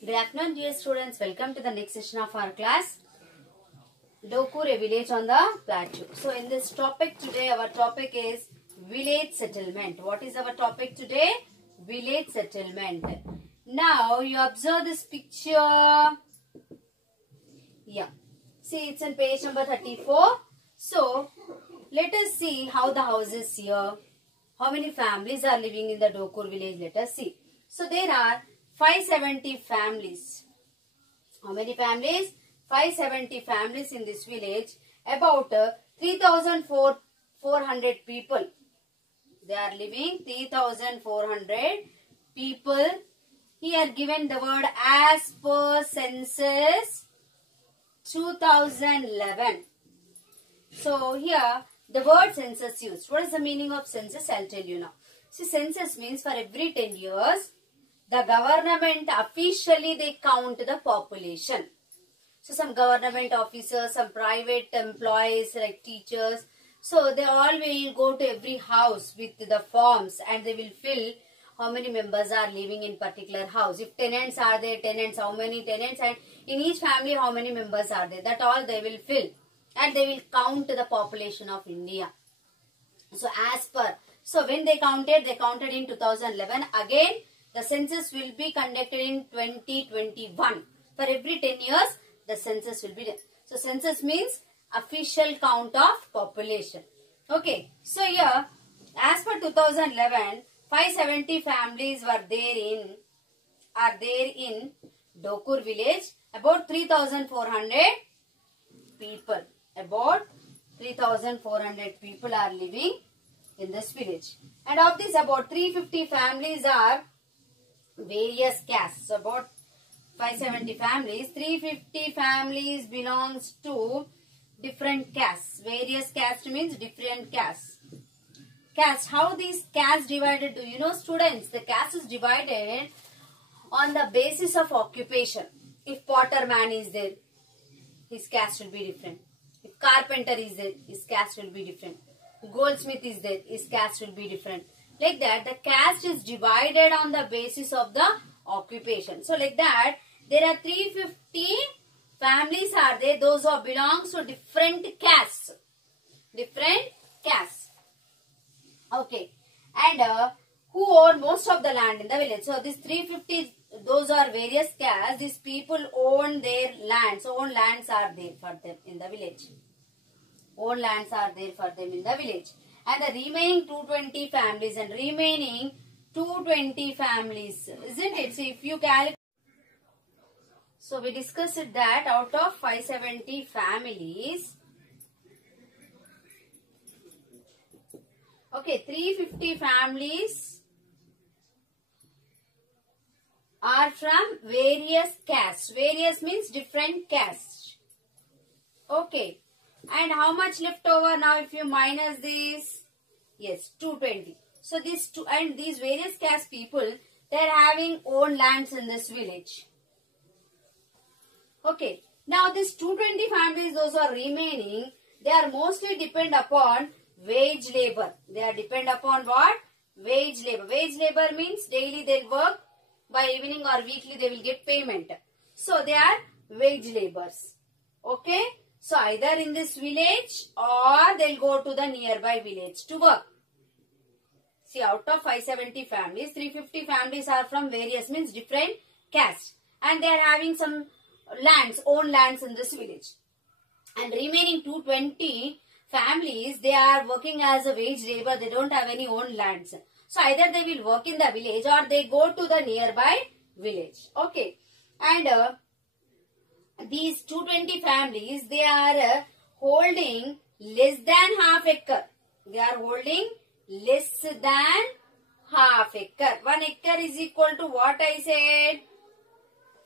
Good afternoon, dear students. Welcome to the next session of our class. Dokur, a village on the plateau. So, in this topic today, our topic is village settlement. What is our topic today? Village settlement. Now, you observe this picture. Yeah. See, it's on page number 34. So, let us see how the house is here. How many families are living in the Dokur village? Let us see. So, there are 570 families. How many families? 570 families in this village. About 3,400 people. They are living 3,400 people. Here given the word as per census 2011. So here the word census used. What is the meaning of census? I'll tell you now. See, census means for every 10 years, the government officially they count the population. So some government officers, some private employees like teachers, so they all will go to every house with the forms and they will fill how many members are living in particular house. If tenants are there, tenants, how many tenants, and in each family how many members are there. That all they will fill and they will count the population of India. So as per, so when they counted in 2011. Again, the census will be conducted in 2021. For every 10 years, the census will be done. So, census means official count of population. Okay. So, here, as per 2011, 570 families are there in Dokur village. About 3,400 people. About 3,400 people are living in this village. And of this, about 350 families are various castes. About 570 families, 350 families belongs to different castes. Various caste means different castes. Caste, how these castes divided? Do you know, students? The caste is divided on the basis of occupation. If potter man is there, his caste will be different. If carpenter is there, his caste will be different. Goldsmith is there, his caste will be different. Like that, the caste is divided on the basis of the occupation. So, like that, there are 350 families are there, those who belongs to different castes. Different castes. Okay. And who own most of the land in the village. So, these 350, those are various castes. These people own their lands. So, own lands are there for them in the village. Own lands are there for them in the village. And the remaining 220 families isn't it? So, if you calculate, so we discussed that out of 570 families, okay, 350 families are from various castes. Various means different castes. Okay. And how much left over now if you minus this? Yes, 220. So these these various caste people, they are having own lands in this village. Okay. Now these 220 families, those are remaining, they are mostly depend upon wage labor. They are depend upon what? Wage labor. Wage labor means daily they will work, by evening or weekly they will get payment. So they are wage laborers. Okay. So either in this village or they'll go to the nearby village to work. See, out of 570 families, 350 families are from various means different castes. And they are having some lands, own lands in this village. And remaining 220 families, they are working as a wage labor. They don't have any own lands. So either they will work in the village or they go to the nearby village. Okay. And these 220 families, they are holding less than half acre. They are holding less than half acre. 1 acre is equal to what I said?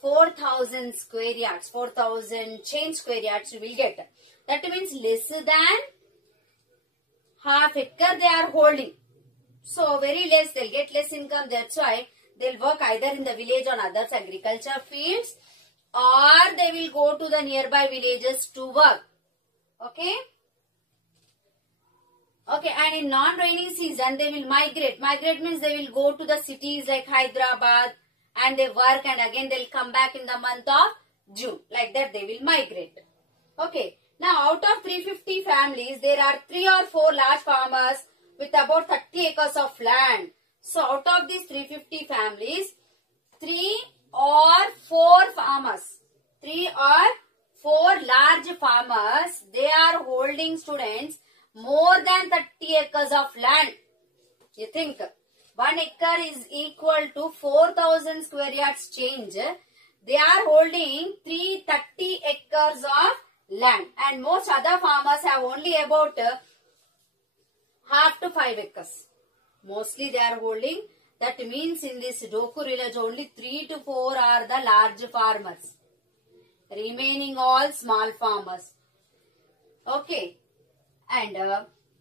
4,000 square yards. 4,000 change square yards you will get. That means less than half acre they are holding. So very less, they'll get less income. That's why they'll work either in the village or others agriculture fields, or they will go to the nearby villages to work. Okay. Okay, and in non-rainy season, they will migrate. Migrate means they will go to the cities like Hyderabad and they work, and again they'll come back in the month of June. Like that they will migrate. Okay. Now out of 350 families, there are 3 or 4 large farmers with about 30 acres of land. So out of these 350 families, 3 or 4 farmers, 3 or 4 large farmers, they are holding, students, more than 30 acres of land. You think 1 acre is equal to 4,000 square yards change. They are holding 330 acres of land, and most other farmers have only about half to 5 acres. Mostly they are holding. That means in this Dokur village only 3 to 4 are the large farmers. Remaining all small farmers. Okay. And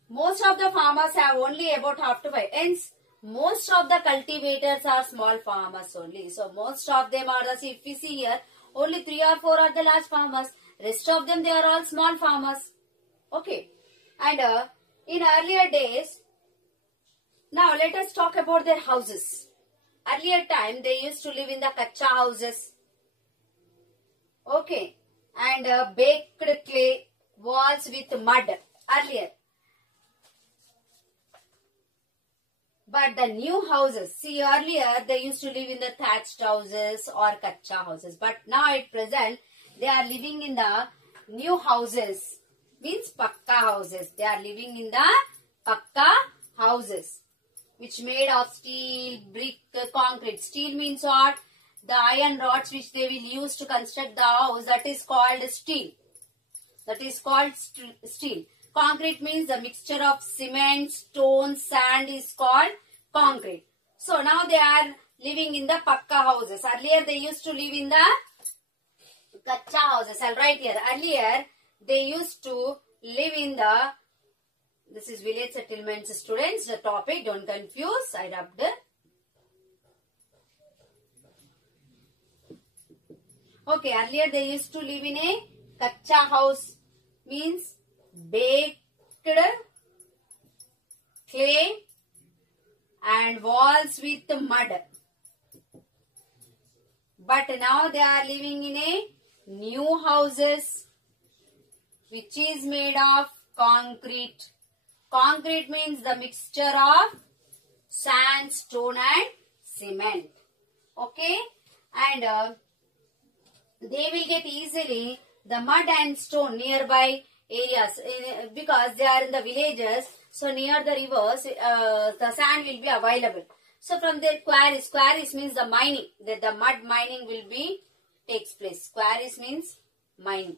most of the farmers have only about half to 5. Hence, most of the cultivators are small farmers only. So, most of them are the, if we see here, only 3 or 4 are the large farmers. Rest of them, they are all small farmers. Okay. And in earlier days, now let us talk about their houses. Earlier time, they used to live in the kacha houses. Okay. And baked clay walls with mud earlier. But the new houses, see earlier they used to live in the thatched houses or kacha houses. But now at present, they are living in the new houses. Means pakka houses. They are living in the pakka houses. Which made of steel, brick, concrete. Steel means what? The iron rods which they will use to construct the house, that is called steel. That is called steel. Concrete means the mixture of cement, stone, sand is called concrete. So now they are living in the pakka houses. Earlier they used to live in the kacha houses. I'll write here. Earlier they used to live in the, this is village settlements, students, the topic, don't confuse, I rubbed. Okay, earlier they used to live in a kacha house, means baked clay and walls with mud. But now they are living in a new houses which is made of concrete. Concrete means the mixture of sand, stone and cement. Okay. And they will get easily the mud and stone nearby areas because they are in the villages. So near the rivers, the sand will be available. So from their quarries, quarries means the mining. The mud mining will be takes place. Quarries means mining.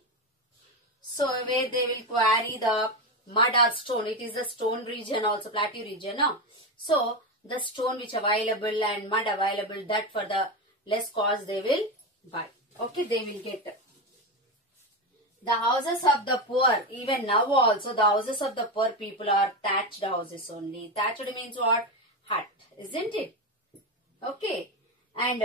So where they will quarry the mud or stone. It is the stone region also, plateau region. No? So the stone which available and mud available, that for the less cost they will buy. Okay, they will get. The houses of the poor, even now also, the houses of the poor people are thatched houses only. Thatched means what? Hut, isn't it? Okay. And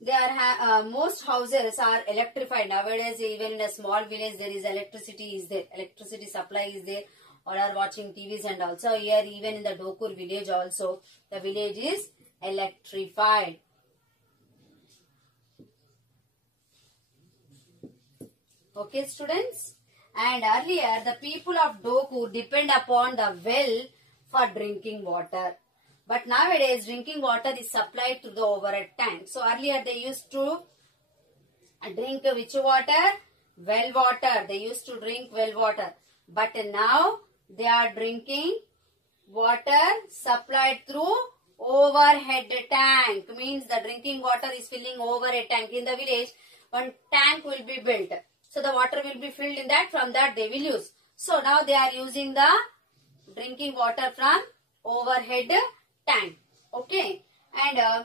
they are most houses are electrified. Nowadays, even in a small village, there is electricity is there. Electricity supply is there. Or are watching TVs, and also here, even in the Dokur village also, the village is electrified. Okay, students. And earlier, the people of Dokur depend upon the well for drinking water. But nowadays, drinking water is supplied through the overhead tank. So earlier, they used to drink which water? Well water. They used to drink well water. But now, they are drinking water supplied through overhead tank. Means the drinking water is filling overhead tank. In the village, one tank will be built. So the water will be filled in that, from that they will use. So now they are using the drinking water from overhead tank. Okay. And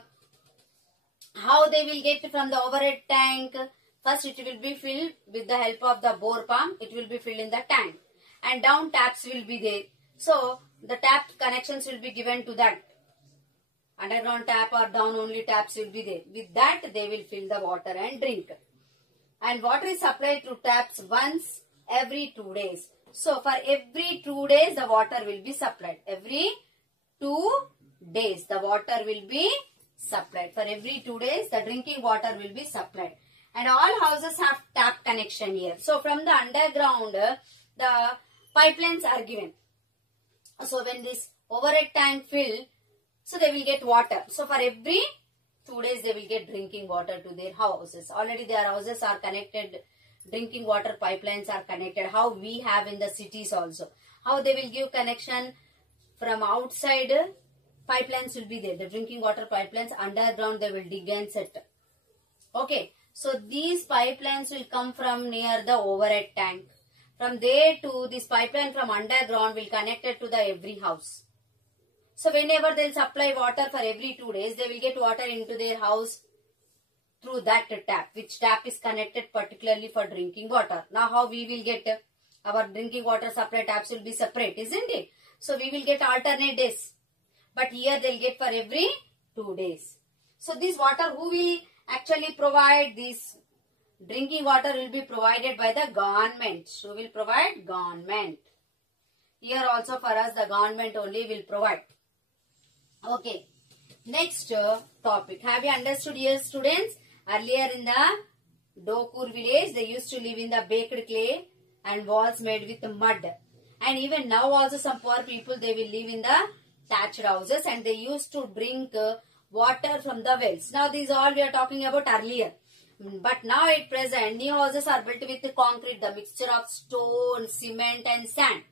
how they will get from the overhead tank? First it will be filled with the help of the bore pump. It will be filled in the tank. And down taps will be there. So the tap connections will be given to that. Underground tap or down only taps will be there. With that they will fill the water and drink. And water is supplied through taps once every 2 days. So for every 2 days the water will be supplied. Every 2 days the water will be supplied. For every 2 days, the drinking water will be supplied. And all houses have tap connection here. So from the underground, the pipelines are given. So when this overhead tank fill, so they will get water. So for every 2 days, they will get drinking water to their houses. Already their houses are connected. Drinking water pipelines are connected. How we have in the cities also. How they will give connection from outside, pipelines will be there. The drinking water pipelines underground, they will dig and set. Okay. So these pipelines will come from near the overhead tank. From there to this pipeline from underground will connect it to the every house. So whenever they'll supply water for every 2 days, they will get water into their house through that tap, which tap is connected particularly for drinking water. Now how we will get our drinking water supply taps will be separate, isn't it? So we will get alternate days. But here they'll get for every 2 days. So this water, who will actually provide this drinking water will be provided by the government. Who will provide? Government. Here also for us the government only will provide. Okay. Next topic. Have you understood here, students? Earlier in the Dokur village, they used to live in the baked clay and walls made with mud. And even now also some poor people, they will live in the thatched houses and they used to drink water from the wells. Now these all we are talking about earlier. But now at present, new houses are built with concrete, the mixture of stone, cement and sand.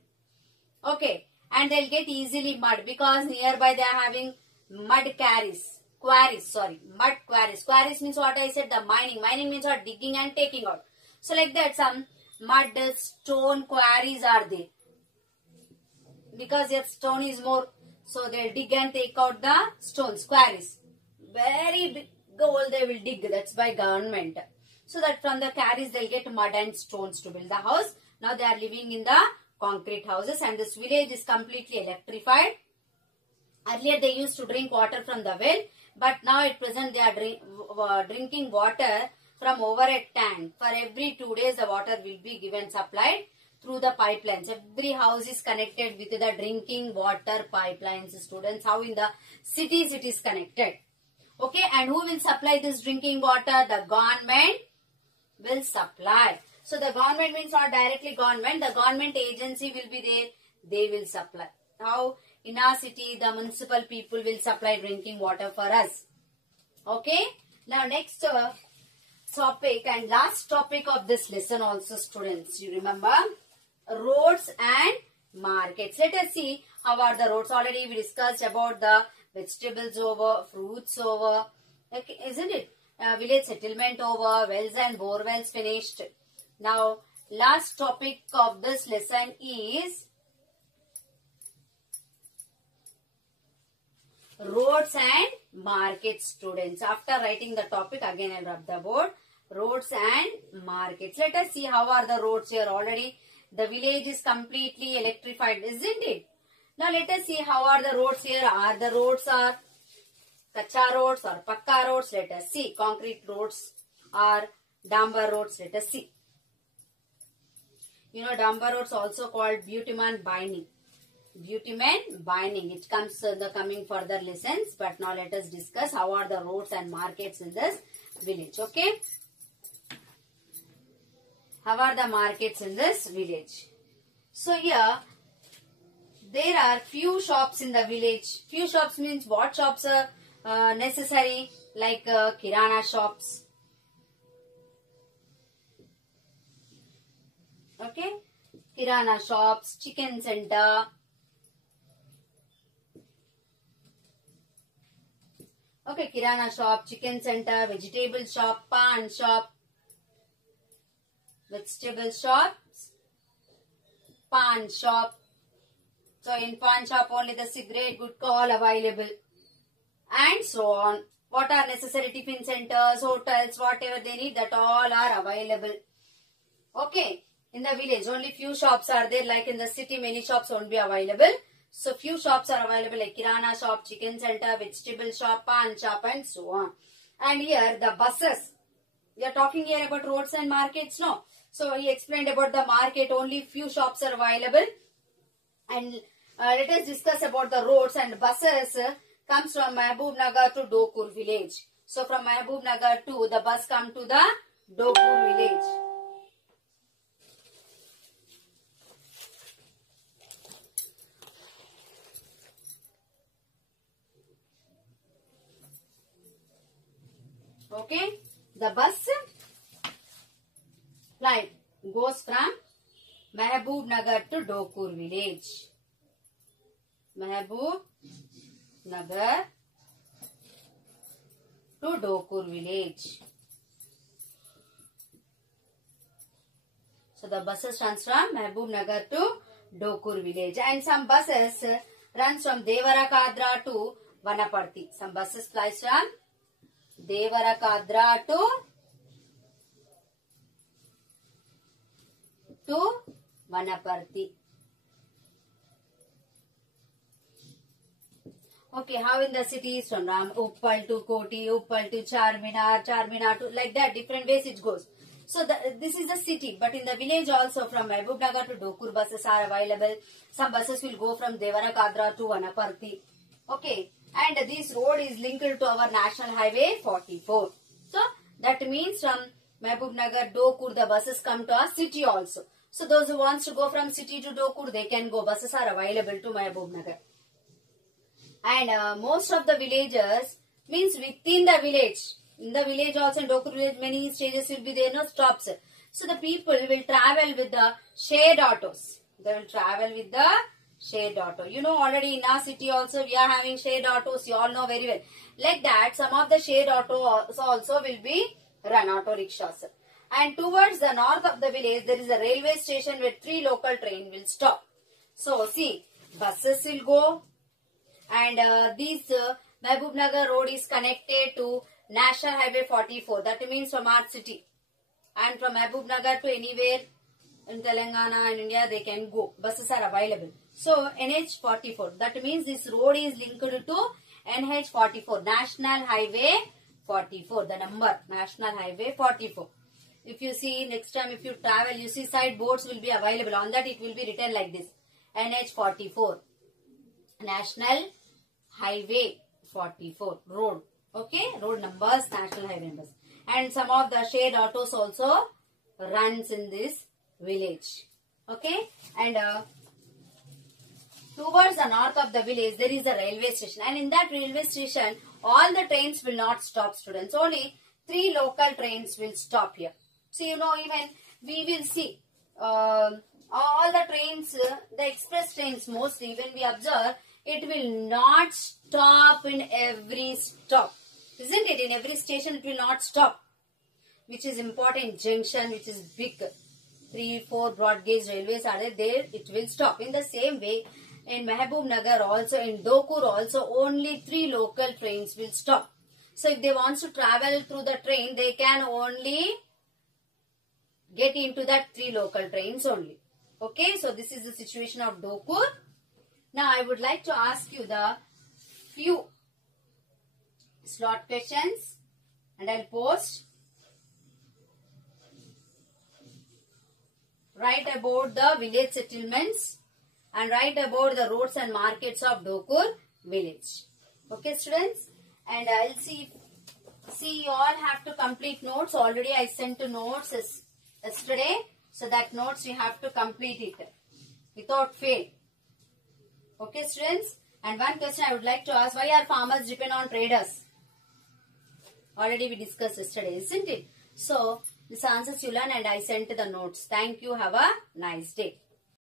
Okay. And they'll get easily mud because nearby they are having mud quarries. Mud quarries. Quarries means what I said, the mining. Mining means what? Digging and taking out. So like that, some mud, stone quarries are there. Because your stone is more, so they'll dig and take out the stones, quarries. Very big hole they will dig. That's by government. So that from the quarries they'll get mud and stones to build the house. Now they are living in the concrete houses and this village is completely electrified. Earlier they used to drink water from the well, but now at present they are drinking water from overhead tank. For every 2 days the water will be given supplied through the pipelines. Every house is connected with the drinking water pipelines. Students, how in the cities it is connected. Okay, and who will supply this drinking water? The government will supply. So the government means not directly government. The government agency will be there. They will supply. How? In our city, the municipal people will supply drinking water for us. Okay. Now next topic and last topic of this lesson also, students. You remember? Roads and markets. Let us see how are the roads. Already we discussed about the vegetables over, fruits over. Okay, isn't it? Village settlement over, wells and bore wells finished. Now, last topic of this lesson is roads and markets, students. After writing the topic, again I'll rub the board. Roads and markets. Let us see how are the roads here. Already the village is completely electrified, isn't it? Now let us see how are the roads here. Are the roads are kacha roads or pakka roads? Let us see. Concrete roads or dambar roads? Let us see. You know, dambar roads also called bitumen binding. Bitumen binding. It comes in the coming further lessons. But now let us discuss how are the roads and markets in this village. Okay. How are the markets in this village? So here, there are few shops in the village. Few shops means what shops are necessary? Like kirana shops. Okay. Kirana shops, chicken center. Okay, kirana shop, chicken center, vegetable shop, pan shop. Vegetable shops, pan shop. So in pan shop only the cigarette, good call available. And so on. What are necessary? Tiffin centers, hotels, whatever they need, that all are available. Okay. In the village, only few shops are there. Like in the city, many shops won't be available. So few shops are available like kirana shop, chicken center, vegetable shop, pan shop and so on. And here the buses. We are talking here about roads and markets, no? So he explained about the market, only few shops are available. And let us discuss about the roads and buses. comes from Mehboob Nagar to Dokur village. So from Mehboob Nagar to the bus come to the Dokur village. Okay, the bus flight goes from Mehboob Nagar to Dokur village. Mehboob Nagar to Dokur village. So the buses runs from Mehboob Nagar to Dokur village, and some buses runs from Devarakadra to Vanaparthi. Some buses flies from Devarakadra to Vanaparthi. Okay, how in the cities from Ram Uppal to Koti, Uppal to Charminar, Charminar to, like that, different ways it goes. So this is the city, but in the village also from Mehboob Nagar to Dokur buses are available. Some buses will go from Devarakadra to Vanaparthi. Okay, and this road is linked to our National Highway 44. So that means from Mehboob Nagar, Dokur, the buses come to our city also. So those who wants to go from city to Dokur, they can go. Buses are available to Mehboob Nagar. And most of the villages means within the village. In the village also, in Dokur village, many stages will be there, no stops. So the people will travel with the shared autos. They will travel with the shared auto. You know, already in our city also we are having shared autos. You all know very well. Like that, some of the shared autos also will be run, auto rickshaws. And towards the north of the village, there is a railway station where 3 local trains will stop. So see, buses will go. And this Mehboob Nagar road is connected to National Highway 44. That means from our city. And from Mehboob Nagar to anywhere in Telangana and India, they can go. Buses are available. So NH 44. That means this road is linked to NH 44. National Highway 44. The number National Highway 44. If you see next time, if you travel, you see side boards will be available. On that it will be written like this. NH 44. National Highway 44 road. Okay, road numbers, national highway numbers. And some of the shared autos also runs in this village. Okay, and towards the north of the village there is a railway station, and in that railway station all the trains will not stop, students. Only 3 local trains will stop here. So you know, even we will see all the trains, the express trains mostly, when we observe, it will not stop in every stop. Isn't it? In every station it will not stop. Which is important junction, which is big. 3-4 broad gauge railways are there, it will stop. In the same way, in Mehboob Nagar also, in Dokur also, only 3 local trains will stop. So if they want to travel through the train, they can only get into that 3 local trains only. Okay, so this is the situation of Dokur. Now I would like to ask you the few slot questions, and I'll post. Write about the village settlements and write about the roads and markets of Dokur village. Okay, students, and I'll see you all have to complete notes. Already I sent to notes yesterday, so that notes you have to complete it without fail. Okay, students, and one question I would like to ask: why are farmers depend on traders? Already we discussed yesterday, isn't it? So this answers you learn, and I sent the notes. Thank you. Have a nice day.